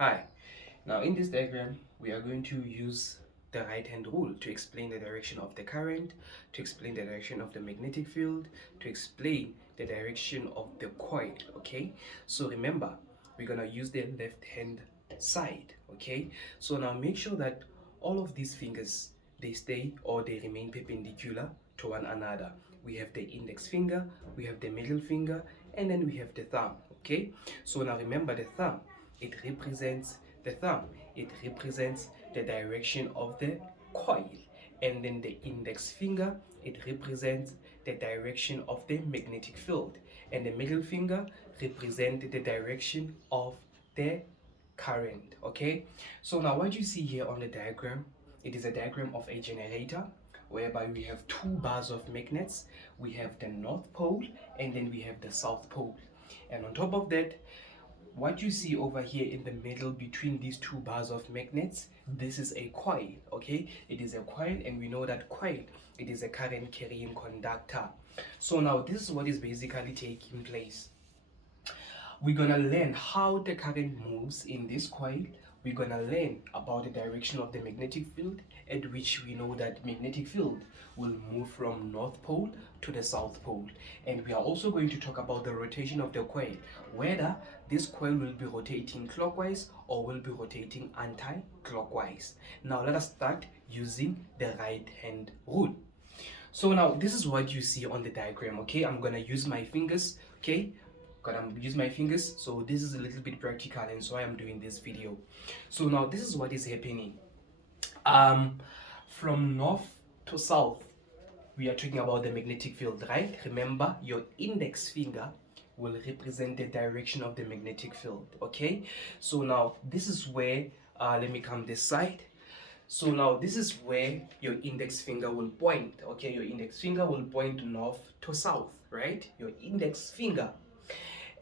Hi, now in this diagram we are going to use the right hand rule to explain the direction of the current, to explain the direction of the magnetic field, to explain the direction of the coil. Okay, so remember, we're gonna use the left hand side. Okay, so now make sure that all of these fingers, they stay or they remain perpendicular to one another. We have the index finger, we have the middle finger, and then we have the thumb. Okay, so now remember, the thumb, it represents the thumb, it represents the direction of the coil, and then the index finger, it represents the direction of the magnetic field, and the middle finger represents the direction of the current. Okay, so now what you see here on the diagram, it is a diagram of a generator whereby we have two bars of magnets. We have the north pole and then we have the south pole, and on top of that, what you see over here in the middle between these two bars of magnets, this is a coil. Okay, it is a coil, and we know that coil, it is a current carrying conductor. So now this is what is basically taking place. We're gonna learn how the current moves in this coil. We're gonna learn about the direction of the magnetic field, at which we know that magnetic field will move from north pole to the south pole. And we are also going to talk about the rotation of the coil, whether this coil will be rotating clockwise or will be rotating anti-clockwise. Now let us start using the right hand rule. So now this is what you see on the diagram. Okay, I'm gonna use my fingers. Okay, gonna use my fingers, so this is a little bit practical, and so I am doing this video. So now this is what is happening. From north to south, we are talking about the magnetic field, right? Remember, your index finger will represent the direction of the magnetic field. Okay, so now this is where let me come this side. So now this is where your index finger will point. Okay, your index finger will point north to south, right? Your index finger.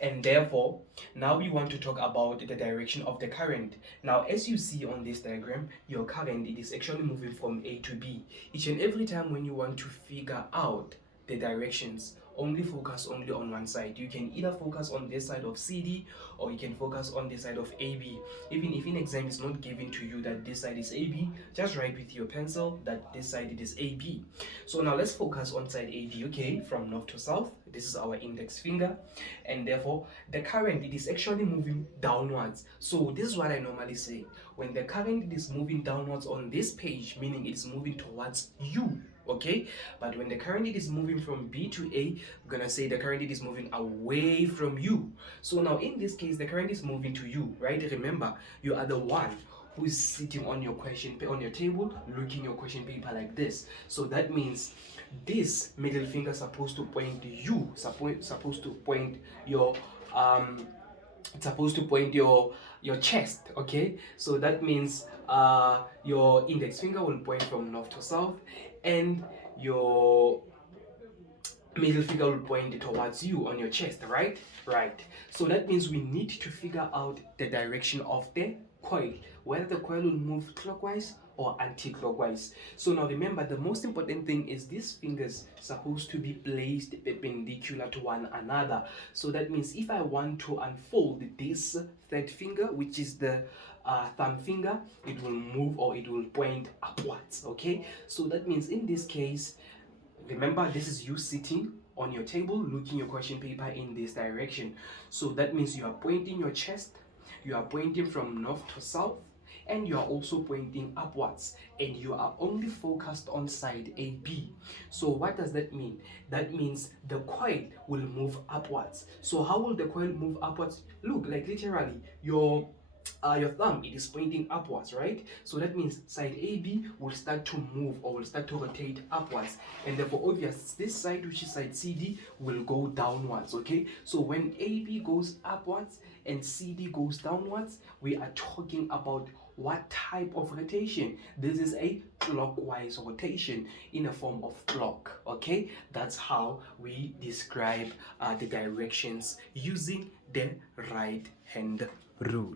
And therefore, now we want to talk about the direction of the current. Now, as you see on this diagram, your current, it is actually moving from A to B. Each and every time when you want to figure out the directions, only focus only on one side. You can either focus on this side of CD, or you can focus on this side of AB. Even if in exam is not given to you that this side is AB, just write with your pencil that this side it is AB. So now let's focus on side AB. Okay, from north to south, this is our index finger, and therefore the current, it is actually moving downwards. So this is what I normally say: when the current is moving downwards on this page, meaning it's moving towards you. Okay, but when the current is moving from B to A, I'm gonna say the current is moving away from you. So now in this case, the current is moving to you, right? Remember, you are the one who is sitting on your on your table, looking your question paper like this. So that means this middle finger supposed to point you, supposed to point your it's supposed to point your chest. Okay, so that means your index finger will point from north to south, and your middle finger will point towards you on your chest, right? Right. So that means we need to figure out the direction of the coil, whether the coil will move clockwise or anti-clockwise. So now remember, the most important thing is these fingers supposed to be placed perpendicular to one another. So that means if I want to unfold this third finger, which is the thumb finger, it will move or it will point upwards. Okay, so that means in this case, remember, this is you sitting on your table looking your question paper in this direction. So that means you are pointing your chest, you are pointing from north to south, and you are also pointing upwards, and you are only focused on side AB. So what does that mean? That means the coil will move upwards. So how will the coil move upwards? Look, like literally your thumb, it is pointing upwards, right? So that means side AB will start to move or will start to rotate upwards, and therefore obvious this side, which is side CD, will go downwards. Okay, so when AB goes upwards and CD goes downwards, we are talking about what type of rotation? This is a clockwise rotation in a form of clock. Okay, that's how we describe the directions using the right hand rule.